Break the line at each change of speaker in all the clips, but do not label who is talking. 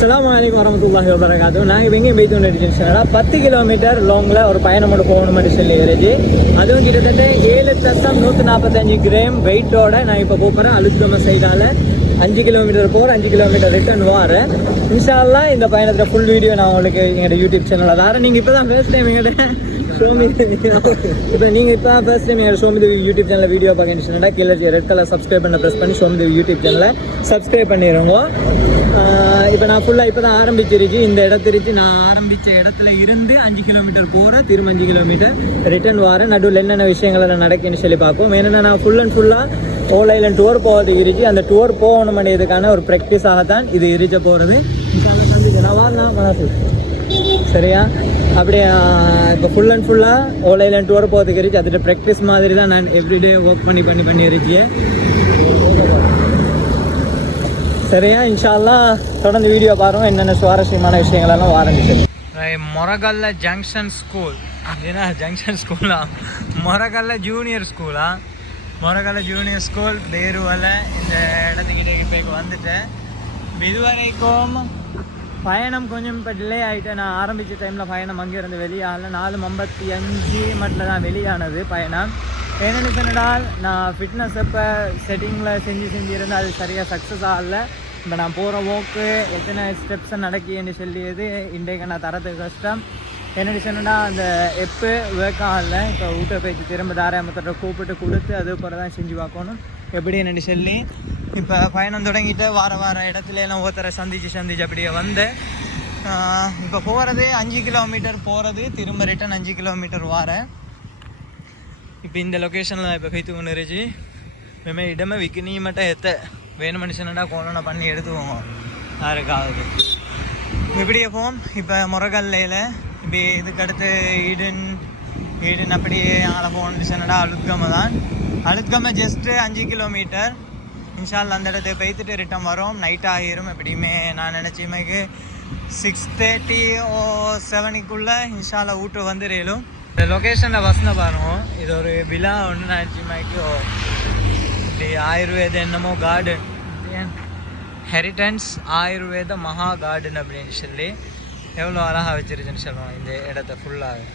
அலாம் வலைக்கம் வரமத்துல்லாஹி வபரகாத்து நாங்கள் இப்போ எங்கேயும் போய்த்து வந்துட்டு பத்து கிலோமீட்டர் லாங்கில் ஒரு பயணம் மட்டும் போகணும் மாதிரி சொல்லி இருந்துச்சு அதுவும் கிட்டத்தட்ட ஏழு தசம் நூற்றி நாற்பத்தஞ்சு கிராம் வெயிட்டோட நான் இப்போ போகிறேன் அழுத்தம சைடால் அஞ்சு கிலோமீட்டர் போகிற அஞ்சு கிலோமீட்டர் ரிட்டர்ன் வாரேன் இன்ஷால்லா இந்த பயணத்தில் ஃபுல் வீடியோ நான் உங்களுக்கு எங்களோட யூடியூப் சேனலில் தரேன். நீங்கள் இப்போ தான் ஃபர்ஸ்ட் டைம் எங்கள்கிட்ட ஷோமி இப்போ நீங்கள் இப்போ ஃபர்ஸ்ட் டைம் எங்கள் ஷோமி தேவி யூடியூப் சேனலில் வீடியோ பார்க்கணுச்சுன்னா கீழே ரெட் கலர் சப்ஸ்கிரைப் பண்ண ப்ரெஸ் பண்ணி ஷோமி தேவி யூடியூப் சேனலை சப்ஸ்கிரைப் பண்ணிடுங்க இப்போ நான் ஃபுல்லாக இப்போ தான் ஆரம்பிச்சிருச்சு. இந்த இடத்திருச்சு நான் ஆரம்பித்த இடத்துல இருந்து அஞ்சு கிலோமீட்டர் போகிறேன் திரும்ப அஞ்சு கிலோமீட்டர் ரிட்டர்ன் வரேன் நடுவில் என்னென்ன விஷயங்கள் நான் நடக்குன்னு சொல்லி பார்ப்போம். ஏன்னா நான் ஃபுல் அண்ட் ஃபுல்லாக ஓல் ஐலண்ட் டூர் போகிறது இருச்சு அந்த டூர் போகணும் பண்ணியதுக்கான ஒரு ப்ராக்டிஸாகத்தான் இது இருச்ச போகிறது நான் மனசு. சரியா? அப்படியே? இப்போ ஃபுல் அண்ட் ஃபுல்லாக ஓல் ஐலண்ட் டூர் போகிறதுக்கு இருச்சு அதில் ப்ராக்டிஸ் மாதிரி தான் நான் எவ்ரிடே ஒர்க் பண்ணி பண்ணி பண்ணி இருக்கேன் சரியா? இன்ஷால்லா தொடர்ந்து வீடியோ பாருங்க. என்னென்ன சுவாரஸ்யமான விஷயங்கள் எல்லாம் ஆரம்பிச்சு மொரகல்ல ஜங்ஷன் ஸ்கூல் அப்படின்னா ஜங்ஷன் ஸ்கூலா மொரகல்ல ஜூனியர் ஸ்கூலா மொரகல்ல ஜூனியர் ஸ்கூல் பேருவல இந்த இடத்துக்கிட்ட இப்போ வந்துட்டேன். இதுவரைக்கும் பயணம் கொஞ்சம் இப்போ டிலே ஆகிட்டு நான் ஆரம்பித்த டைமில் பயணம் அங்கேருந்து வெளியாகல. நாலு ஐம்பத்தி அஞ்சு மட்டில் தான் வெளியானது பயணம். என்னென்னு சொன்னால் நான் ஃபிட்னஸ் இப்போ செட்டிங்கில் செஞ்சு செஞ்சு இருந்தால் அது சரியாக சக்ஸஸ் ஆகல. இப்போ நான் போகிற ஓக்கு எத்தனை ஸ்டெப்ஸை நடக்கின்னு சொல்லியது இன்றைக்கு நான் தரது கஷ்டம். என்னடி சொன்னால் அந்த எப்போ ஒர்க் ஆகல. இப்போ ஊட்ட பயிற்சி திரும்ப தாராமத்தோட கூப்பிட்டு கொடுத்து அது போல தான் செஞ்சு பார்க்கணும். எப்படி என்னடி சொல்லி இப்போ பயணம் தொடங்கிட்டு வார வார இடத்துல எல்லாம் ஒருத்தரை சந்திச்சு சந்திச்சு அப்படியே வந்து இப்போ போகிறது அஞ்சு கிலோமீட்டர் போகிறது திரும்ப ரிட்டன் அஞ்சு கிலோமீட்டர் வாரேன் இப்போ இந்த லொக்கேஷனில் இப்போ கைத்து கொண்டு இருந்துச்சு மேமே இடமே விற்க மட்டும் எத்த. வேணும் மனுஷனடா கோணனை பண்ணி எடுத்துவோங்க யாருக்காவது. இப்படியே போம் இப்போ முறகல்லையில் இப்படி இதுக்கடுத்து ஈடன் ஈடன் அப்படியே ஆளை போகணுன்னு சொன்னடா அழுத்கம தான். அழுத்கம ஜஸ்ட்டு அஞ்சு கிலோமீட்டர் இன்ஷால் அந்த இடத்த போய்த்துட்டு ரிட்டன் வரும். நைட் ஆகிரும் எப்படியுமே. நான் நினச்சிமைக்கு சிக்ஸ் தேர்ட்டி ஓ செவனுக்குள்ளே இன்ஷால்ல ஊட்டு வந்துடலும் இந்த லொக்கேஷனில் வசந்த பாருங்க. இது ஒரு விழா ஒன்று நினச்சிமைக்கு இப்படி ஆயுர்வேத என்னமோ கார்டன் ஹெரிட்டன்ஸ் ஆயுர்வேத மகா கார்டன் அப்படின்னு சொல்லி எவ்வளோ அழகாக வச்சிருச்சுன்னு சொல்லுவோம் இந்த இடத்த ஃபுல்லாக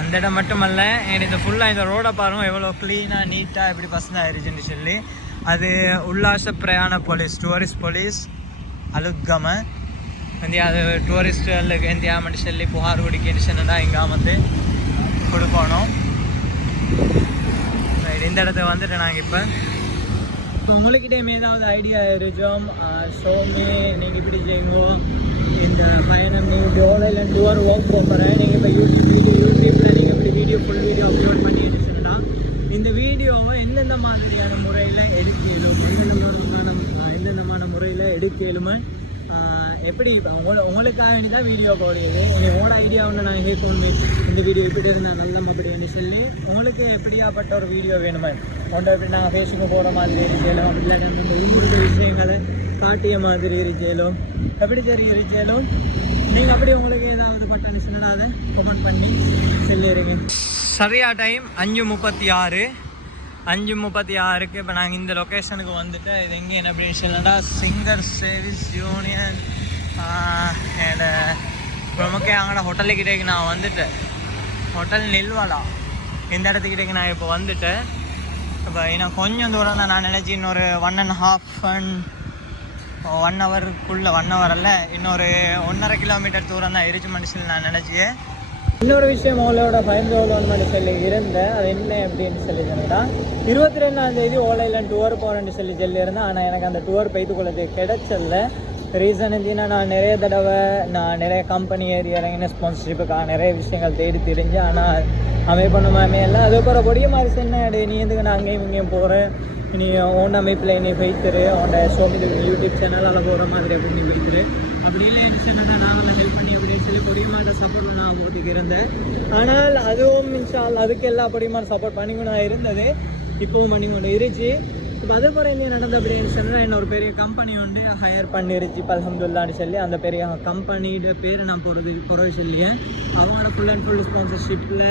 அந்த இடம் மட்டுமல்ல எனக்கு இந்த ஃபுல்லாக இந்த ரோடை பாருங்க எவ்வளோ க்ளீனாக நீட்டாக எப்படி பசங்க ஆயிருச்சுன்னு சொல்லி அது உல்லாச பிரயாண போலீஸ் டூரிஸ்ட் போலீஸ் அலுக்கம வந்து அது இந்தியா எந்தியாமட்டு சொல்லி புகார் குடிக்கன்னு சொன்னா இங்கே வந்து கொடுக்கணும். இந்த இடத்துக்கு வந்துட்டு நாங்கள் இப்போ இப்போ உங்கள்கிட்டயும் ஏதாவது ஐடியா இருச்சோம் ஷோமி நீங்கள் இப்படி செய்யுங்கோ இந்த பயணம் நீங்கள் ஓலையில் டூர் ஒர்க் போகிறேன் நீங்கள் இப்போ யூடியூப் யூடியூப்பில் நீங்கள் இப்படி வீடியோ ஃபுல் வீடியோ அப்லோட் பண்ணி வச்சுருந்தா இந்த வீடியோவை எந்தெந்த மாதிரியான முறையில் எடுக்கலும் எந்தெந்த எந்தெந்தமான முறையில் எடுக்கலுமே எப்படி இப்போ உங்களுக்காக வேண்டி தான் வீடியோ போடுறது உங்களோட ஐடியா ஒன்று நான் கேட்கணும் இந்த வீடியோ இப்படி இருந்தால் நல்ல அப்படின்னு சொல்லி உங்களுக்கு எப்படியாப்பட்ட ஒரு வீடியோ வேணுமா? கொண்டு எப்படி நாங்கள் ஃபேஸுக்கு போகிற மாதிரி இருக்கலும் இல்லாட்டி அந்த ஊருக்கு விஷயங்களை காட்டிய மாதிரி இருக்கலும் எப்படி சரி இருக்கலும் நீங்கள் அப்படி உங்களுக்கு ஏதாவது பட்ட சொன்னால் அதை கமெண்ட் பண்ணி சொல்லிடுங்க சரியா டைம் அஞ்சு முப்பத்தி ஆறு. அஞ்சு முப்பத்தி ஆறுக்கு இப்போ நாங்கள் இந்த லொக்கேஷனுக்கு வந்துட்டு இது எங்கே என்ன அப்படின்னு சொல்லடா சிங்கர் சேவிஸ் யூனியன் நமக்கு அங்கே ஹோட்டலுக்கிட்டேக்கு நான் வந்துட்டேன். ஹோட்டல் நில்வாலா இந்த இடத்துக்கிட்டேக்கு நான் இப்போ வந்துட்டேன். இப்போ இன்னும் கொஞ்சம் தூரம் தான் நான் நினச்சி இன்னொரு one and half and one ஹவருக்குள்ளே one hour அல்ல இன்னொரு ஒன்றரை கிலோமீட்டர் தூரம் தான் இருச்சு மனுஷன் நான் நினச்சி இன்னொரு விஷயம் அவளோட பயந்து மட்டும் சொல்லி இருந்தேன். அது என்ன அப்படின்னு சொல்லி சொன்னா இருபத்தி ரெண்டாம் தேதி ஓலையில் டூர் போகிறேன்னு சொல்லி சொல்லியிருந்தேன். ஆனால் எனக்கு அந்த டூர் போய்த்து கொள்ளது கிடைச்சல ரீசன் இருந்துச்சுன்னா நான் நிறைய தடவை நான் நிறைய கம்பெனி ஏறி இறங்கின ஸ்பான்சர்ஷிப்புக்காக நிறைய விஷயங்கள் தேடி தெரிஞ்சு ஆனால் அமைப்பு மாமே எல்லாம் அதுக்கப்புறம் பொடிய மாதிரி சொன்னேன் நீ எதுக்கு நான் அங்கேயும் இங்கேயும் போகிறேன் நீ ஓன் அமைப்பில் நீ போய்த்துரு உன்னோட ஷோமி யூடியூப் சேனலால் போகிற மாதிரி அப்படி நீ போய்த்துரு அப்படி இல்லை என்ன சொன்னா நான் ஹெல்ப் பண்ணி அப்படின்னு சொல்லி பொடியமான சப்போர்ட் நான் போட்டுக்கு இருந்தேன். ஆனால் அதுவும் மின்சால் அதுக்கு எல்லா பொடியமான சப்போர்ட் பண்ணிக்கொண்டு நான் இருந்தது. இப்போவும் பண்ணி கொண்டு இருந்துச்சு. இப்போ அது போகிற இங்கே நடந்த அப்படின்னு சொன்னால் என்ன ஒரு பெரிய கம்பெனி உண்டு. ஹையர் பண்ணிருச்சு. இப்போ அல்ஹம்துலில்லான்னு சொல்லி அந்த பெரிய கம்பெனியோட பேரை நான் போகிறது போகிறது சொல்லியே. அவங்களோட ஃபுல் அண்ட் ஃபுல் ஸ்பான்சர்ஷிப்பில்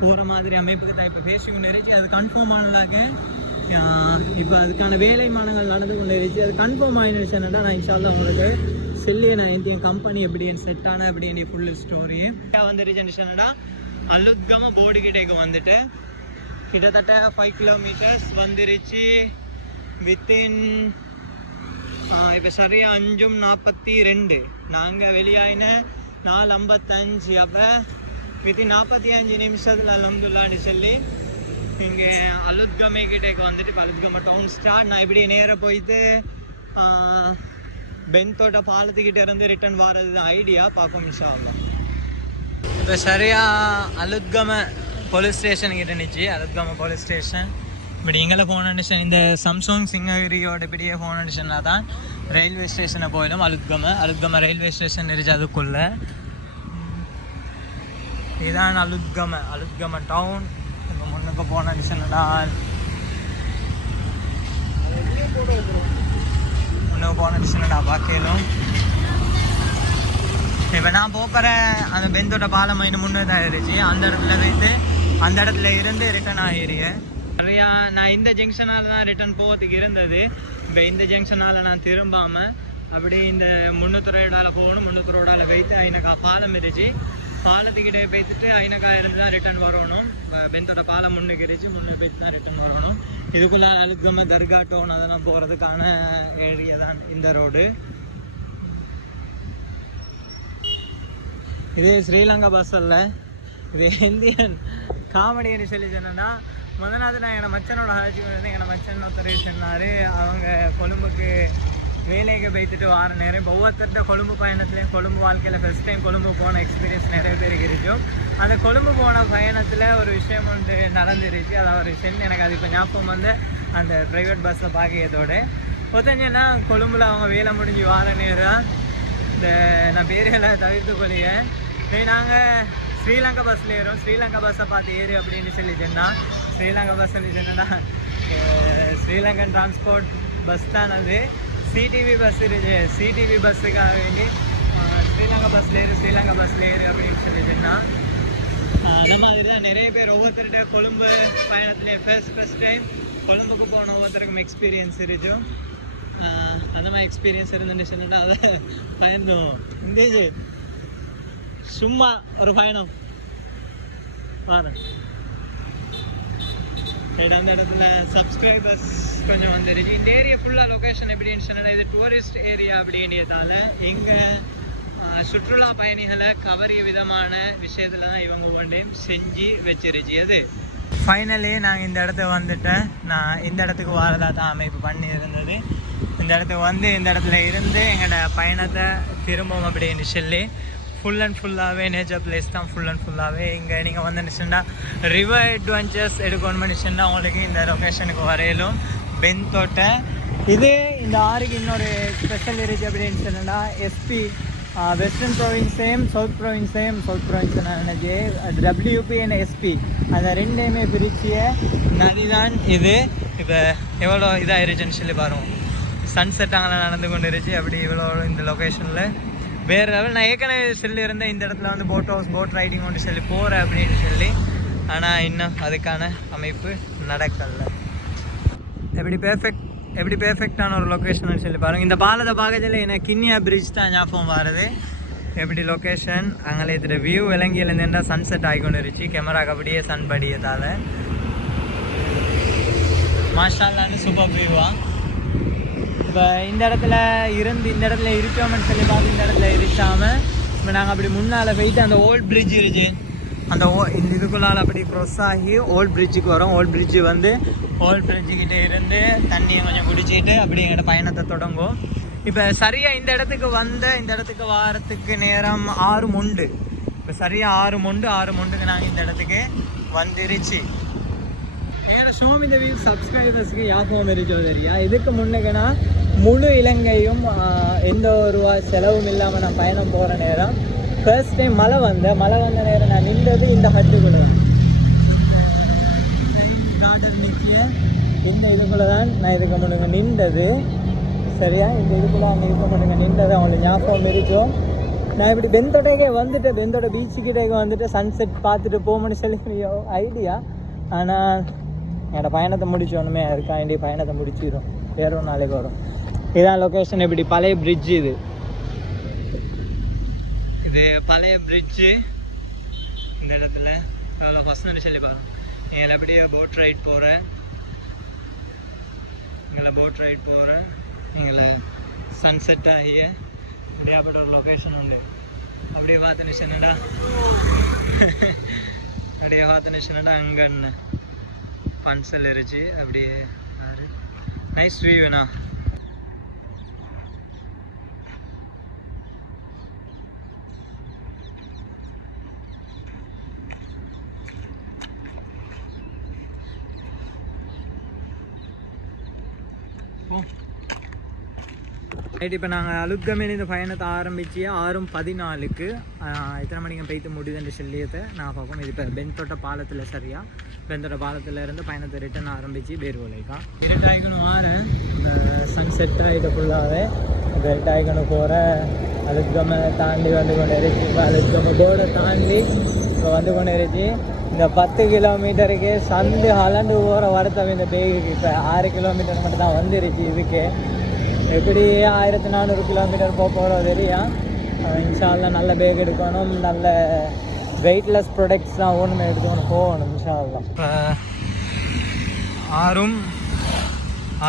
போகிற மாதிரி அமைப்புக்கு தான் இப்போ பேசிக்கொண்டு இருந்துச்சு அது கன்ஃபார்ம் ஆனதாக இப்போ அதுக்கான வேலைமானங்கள் நடந்து கொண்டு இருந்துச்சு அது கன்ஃபார்ம் ஆயிடுச்சுன்னா நான் இன்ஷால்லா உங்களுக்கு சொல்லி நான் என் கம்பெனி எப்படி செட் ஆன எப்படி என் ஃபுல் ஸ்டோரி வந்துருச்சுன்னா அலுத்கம போர்டு கிட்டேக்கு வந்துட்டு கிட்டத்தட்ட ஃபைவ் கிலோமீட்டர்ஸ் வந்துருச்சு. வித்தின் இப்போ சரியாக அஞ்சும் நாற்பத்தி ரெண்டு. நாங்கள் வெளியாயின நாலு ஐம்பத்தஞ்சு அப்போ வித்தின் நாற்பத்தி அஞ்சு நிமிஷத்தில் அலமதுல்லான்னு சொல்லி இங்கே அலுத்கமை கிட்டேக்கு வந்துட்டு இப்போ அலுத்கமை டவுன் ஸ்டார்ட் நான் இப்படி நேராக போயிட்டு பென்தோட்ட பாலத்துக்கிட்ட இருந்து ரிட்டர்ன் வர்றது ஐடியா பார்ப்போம் இன்ஷா ஆகலாம் இப்போ சரியாக அலுத்கமை போலீஸ் ஸ்டேஷன் கிட்ட நிச்சு அதுக்காம போலீஸ் ஸ்டேஷன் இப்படி எங்களை ஃபோன் அடிஷன் இந்த சம்சங் சிங்ககிரியோட பிடியே ஃபோன் அடிஷன்னா தான் ரயில்வே ஸ்டேஷனை போயிடும். அலுத்கம அழுத்கம ரயில்வே ஸ்டேஷன் இருந்துச்சு அதுக்குள்ள. இதான் அலுத்கம அலுத்கம டவுன் இப்போ முன்னுக்கு போன அடிஷனடா முன்னுக்கு போன அடிஷனடா பார்க்கலும் இப்போ நான் போக்குற அந்த பெந்தோட பாலம் இன்னும் முன்னே இருந்துச்சு அந்த இடத்துல வைத்து அந்த இடத்துல இருந்து ரிட்டர்ன் ஆகிருக்கேன் நிறையா நான் இந்த ஜங்ஷனால் தான் ரிட்டர்ன் போகிறதுக்கு இருந்தது. இப்போ இந்த ஜங்ஷனால் நான் திரும்பாமல் அப்படி இந்த முன்னூத்தி போகணும். முன்னூத்தி ரோடால வைத்து ஐநக்கா பாலம் இருந்துச்சு. பாலத்துக்கிட்டே போய்த்துட்டு ஐநக்கா இருந்து தான் ரிட்டர்ன் வரணும். அஹ் பெந்தோட பாலம் முன்னுக்கு கிரிச்சு முன்னே போய்த்து தான் ரிட்டர்ன் வரணும். இதுக்குள்ளே அழுக்கம தர்கா டோன் அதெல்லாம் போகிறதுக்கான ஏரியா தான் இந்த ரோடு இது ஸ்ரீலங்கா பஸ் அல்ல. இது இந்தியன் காமெடின்னு சொல்லி சொன்னேன்னா முதல் நாள் நான் எங்கள் மச்சனோட ஆட்சி வந்து எங்கள் மச்சன் ஒருத்தர் சொன்னார். அவங்க கொழும்புக்கு வேலைக்கு போய்த்துட்டு வார நேரம் இப்போ ஒவ்வொருத்தர்கிட்ட கொழும்பு பயணத்துலேயும் கொழும்பு வாழ்க்கையில் ஃபஸ்ட் டைம் கொழும்பு போன எக்ஸ்பீரியன்ஸ் நிறைய பேருக்கு இருக்கும். அந்த கொழும்பு போன பயணத்தில் ஒரு விஷயம் ஒன்று நடந்துருச்சு. அது ஒரு சென் எனக்கு அது இப்போ ஞாபகம் வந்து அந்த ப்ரைவேட் பஸ்ஸில் பார்க்கிறதோட ஒத்தஞ்சனா கொழும்புல அவங்க வேலை முடிஞ்சு வார நேரம் இந்த நான் பேர்களை தவிர்த்து கொள்ளியேன் நாங்கள் ஸ்ரீலங்கா பஸ்ஸில் ஏறும் ஸ்ரீலங்கா பஸ்ஸை பார்த்து ஏறு அப்படின்னு சொல்லி சொன்னால் ஸ்ரீலங்கா பஸ் சொன்னா ஸ்ரீலங்கன் டிரான்ஸ்போர்ட் பஸ் தான் அது. சிடிவி பஸ் இருக்கு சிடிவி பஸ்ஸுக்காக வேண்டி ஸ்ரீலங்கா பஸ்ஸில் ஏறு ஸ்ரீலங்கா பஸ்ஸில் ஏறு அப்படின்னு சொல்லி சொன்னால் அந்த மாதிரி தான் நிறைய பேர் ஒவ்வொருத்தருடைய கொழும்பு பயணத்துல ஃபர்ஸ்ட் ஃபர்ஸ்ட் டைம் கொழும்புக்கு போன ஒவ்வொருத்தருக்கும் எக்ஸ்பீரியன்ஸ் இருக்கும் அந்த மாதிரி எக்ஸ்பீரியன்ஸ் இருந்துன்னு சொன்னா அதை பயந்தோம் இந்த இது சும்மா ஒரு பயணம். பாரு. அந்த இடத்துல சப்ஸ்கிரைபர்ஸ் கொஞ்சம் வந்துருச்சு இந்த ஏரியா ஃபுல்லாக லொக்கேஷன் எப்படின்னு சொன்னால் இது டூரிஸ்ட் ஏரியா அப்படின்றதால இங்கே சுற்றுலா பயணிகளை கவரிய விதமான விஷயத்தில் தான் இவங்க ஒவ்வொன்றையும் செஞ்சு வச்சிருச்சு அது ஃபைனலி நாங்கள் இந்த இடத்துக்கு வந்துட்டேன். நான் இந்த இடத்துக்கு வாரதாக தான் அமைப்பு பண்ணி இருந்தது இந்த இடத்துக்கு வந்து இந்த இடத்துல இருந்து எங்களோட பயணத்தை திரும்பவும் அப்படின்னு சொல்லி ஃபுல் அண்ட் ஃபுல்லாகவே நேச்சர் பிளேஸ் தான் ஃபுல் அண்ட் ஃபுல்லாகவே இங்கே நீங்கள் வந்து நினச்சுன்னா ரிவர் அட்வென்ச்சர்ஸ் எடுக்கணும்னு நினச்சுன்னா உங்களுக்கு இந்த லொக்கேஷனுக்கு வரையிலும் பென் தோட்டை. இது இந்த ஆறுக்கு இன்னொரு ஸ்பெஷல் இருக்குது அப்படின்னு சொன்னா SP western province same south province same south province நினைச்சு டபிள்யூபி அண்ட் எஸ்பி அந்த ரெண்டையுமே பிரிச்சிய நதி தான் இது. இப்போ எவ்வளோ இதாக இருந்துச்சுன்னு சொல்லி பாருவோம் சன்செட் அங்கே நடந்து கொண்டு இருந்துச்சு அப்படி இவ்வளோ இந்த லொக்கேஷனில் வேறு லெவல் நான் ஏற்கனவே சொல்லி இருந்தேன் இந்த இடத்துல வந்து போட் ஹவுஸ் போட் ரைடிங் ஒன்று சொல்லி போகிறேன் அப்படின்னு சொல்லி. ஆனால் இன்னும் அதுக்கான அமைப்பு நடக்கலை. எப்படி பெர்ஃபெக்ட் எப்படி பெர்ஃபெக்டான ஒரு லொக்கேஷன் சொல்லி பாருங்க. இந்த பாலத்தை பார்க்கறதுல எனக்கு கிண்ணியா பிரிட்ஜ் தான் ஞாபகம் வருது. எப்படி லொக்கேஷன் அங்கே இதில் வியூ இலங்கையிலேருந்து சன்செட் ஆகிக்கொண்டு இருந்துச்சு. கேமராக்கு அப்படியே சன் படியதால் மாஷால்லான்னு சூப்பர் வியூவா இப்போ இந்த இடத்துல இருந்து இந்த இடத்துல இருக்கோம்னு சொல்லி பார்த்து இந்த இடத்துல இருக்காமல் இப்போ நாங்கள் அப்படி முன்னால் போயிட்டு அந்த ஓல்ட் பிரிட்ஜ் இருந்துச்சு அந்த ஓ இந்த இதுக்குள்ளால் அப்படி க்ரொஸ் ஆகி ஓல்ட் பிரிட்ஜுக்கு வரோம். ஓல்ட் பிரிட்ஜு வந்து ஓல்ட் பிரிட்ஜுக்கிட்ட இருந்து தண்ணியை கொஞ்சம் குடிச்சிட்டு அப்படி எங்களோட பயணத்தை தொடங்கும் இப்போ சரியாக இந்த இடத்துக்கு வந்த இந்த இடத்துக்கு வாரத்துக்கு நேரம் ஆறு முண்டு. இப்போ சரியாக ஆறு முண்டு ஆறு முண்டுக்கு நாங்கள் இந்த இடத்துக்கு வந்துருச்சு. ஏன்னா ஷோமி இந்த வீக் சப்ஸ்கிரைபர்ஸ்க்கு ஞாபகம் இருக்கோ தெரியா? இதுக்கு முன்னுக்குன்னா முழு இலங்கையும் எந்த ஒரு செலவும் இல்லாமல் நான் பயணம் போகிற நேரம். ஃபர்ஸ்ட் டைம் மழை வந்த மழை வந்த நேரம் நான் நின்றது இந்த ஹட்டுக்குள்ள. கார்டன் நிற்கிய இந்த இதுக்குள்ள தான் நான் இதுக்கு முன்னுங்க நின்றது. சரியா? இந்த இதுக்குள்ள அங்கே இருக்க முன்னுங்க நின்றது அவங்களுக்கு ஞாபகம் இருக்கும். நான் இப்படி பெந்தோட்டைக்கே வந்துட்டு பெந்தோட பீச்சுக்கிட்டே வந்துட்டு சன்செட் பார்த்துட்டு போகணும்னு சொல்லி ஐடியா. ஆனால் என்னோட பயணத்தை முடிச்சோன்னுமே அதுக்காண்டி பயணத்தை முடிச்சிடும் வேற ஒரு நாளைக்கு வரும். இதான் லொக்கேஷன் இப்படி பழைய பிரிட்ஜ் இது. இது பழைய பிரிட்ஜு இந்த இடத்துல. எவ்வளோ பர்சனல் சொல்லி பாருங்க நீங்கள் அப்படியே போட் ரைட் போகிறேன் எங்களை போட் ரைட் போகிறேன் எங்களை சன்செட் ஆகிய இப்படியாப்பட்ட ஒரு லொக்கேஷன் உண்டு. அப்படியே பார்த்து நிச்சயம்டா அப்படியே பார்த்து நிச்சயம்டா அங்கே பன்சல் இருச்சு அப்படியே நைஸ் வியூண்ணா ரைட் இப்போ நாங்கள் அலுக்கமேல இந்த பயணத்தை ஆரம்பித்து ஆறும் பதினாலுக்கு எத்தனை மணிக்கு போய்த்து முடியுதுன்னு சொல்லியதை நான் பார்ப்போம். இது இப்போ பென்தோட்ட பாலத்தில் சரியா? பென்தோட்ட பாலத்தில் இருந்து பயணத்தை ரிட்டர்ன் ஆரம்பித்து பேர்வலைக்கா இருட்டாய்க்கணும் ஆறேன் இந்த சன்செட் ஆகிட்ட ஃபுல்லாகவே இப்போ போகிற அலுக்கமை தாண்டி வந்து கொண்டு இருச்சு இப்போ அலுக்கமை போர்டை தாண்டி இப்போ வந்து கொண்டு இருச்சு இந்த பத்து கிலோமீட்டருக்கு சந்து அலண்டு போகிற வருத்தம் இந்த பேகுக்கு இப்போ ஆறு கிலோமீட்டர் மட்டும் தான் வந்துருச்சு இதுக்கு. எப்படி ஆயிரத்தி நானூறு கிலோமீட்டர் போக போகிறோம் தெரியும் இன்ஷால்லாம் நல்ல பேக் எடுக்கணும் நல்ல வெயிட்லெஸ் ப்ரொடக்ட்ஸ் தான் ஒன்றுமே எடுத்துக்கணும் போகணும் இன்ஷால்லாம் இப்போ ஆறும்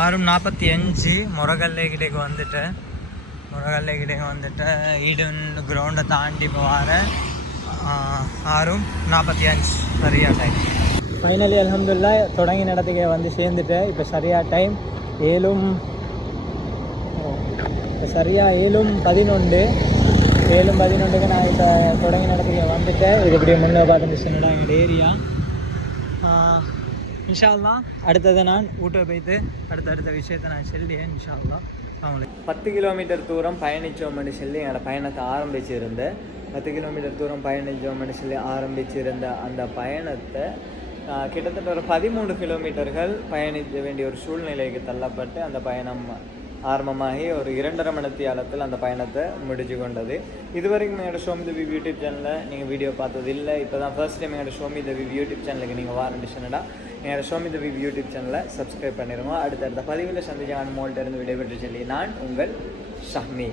ஆறும் நாற்பத்தி அஞ்சு முரகல்லே கிட்டேக்கு வந்துட்டேன். முரகல்லே கிட்டேக்கு வந்துட்டு ஈடன் கிரவுண்டை தாண்டி இப்போ வரேன். ஆறும் நாற்பத்தி அஞ்சு சரியா டைம் ஃபைனலி அலமதுல்லா தொடங்கின இடத்துக்கே வந்து சேர்ந்துட்டேன் இப்போ சரியா டைம் ஏழும் இப்போ சரியாக ஏழும் பதினொன்று ஏழும் பதினொன்றுக்கு நான் இப்போ தொடங்கின இடத்துக்கு வந்துட்டேன் இது இப்படி முன்னே பார்த்து சொன்னடா எங்கள் ஏரியா இன்ஷால்லா அடுத்தது நான் ஊட்ட போய்த்து அடுத்த அடுத்த விஷயத்தை நான் சொல்லியேன் இன்ஷால்லா அவங்களுக்கு பத்து கிலோமீட்டர் தூரம் பயணித்தோம்னு சொல்லி என்னோட பயணத்தை ஆரம்பிச்சிருந்தேன் பத்து கிலோமீட்டர் தூரம் பயணித்தோம்னு சொல்லி ஆரம்பிச்சிருந்த அந்த பயணத்தை கிட்டத்தட்ட ஒரு பதிமூணு கிலோமீட்டர்கள் பயணிக்க வேண்டிய ஒரு சூழ்நிலைக்கு தள்ளப்பட்டு அந்த பயணம் ஆரம்பமாகி ஒரு இரண்டரை மணித்தியாலத்தில் அந்த பயணத்தை முடிச்சு கொண்டது. இதுவரைக்கும் என்னோட ஷோமி தவி யூடியூப் சேனலில் நீங்கள் வீடியோ பார்த்தது இல்லை இப்போ தான் ஃபர்ஸ்ட் டைம் என்னோட ஷோமி தவி யூடியூப் சேனலுக்கு நீங்கள் வாரண்டிஷனடா என்னோட ஷோமி தவி யூடியூப் சேனலை சப்ஸ்கிரைப் பண்ணிடுங்க அடுத்தடுத்த பதிவில் சந்திச்சு மோல்ட்டிருந்து விடைபெற்று சொல்லி நான் உங்கள் ஷஹ்மி.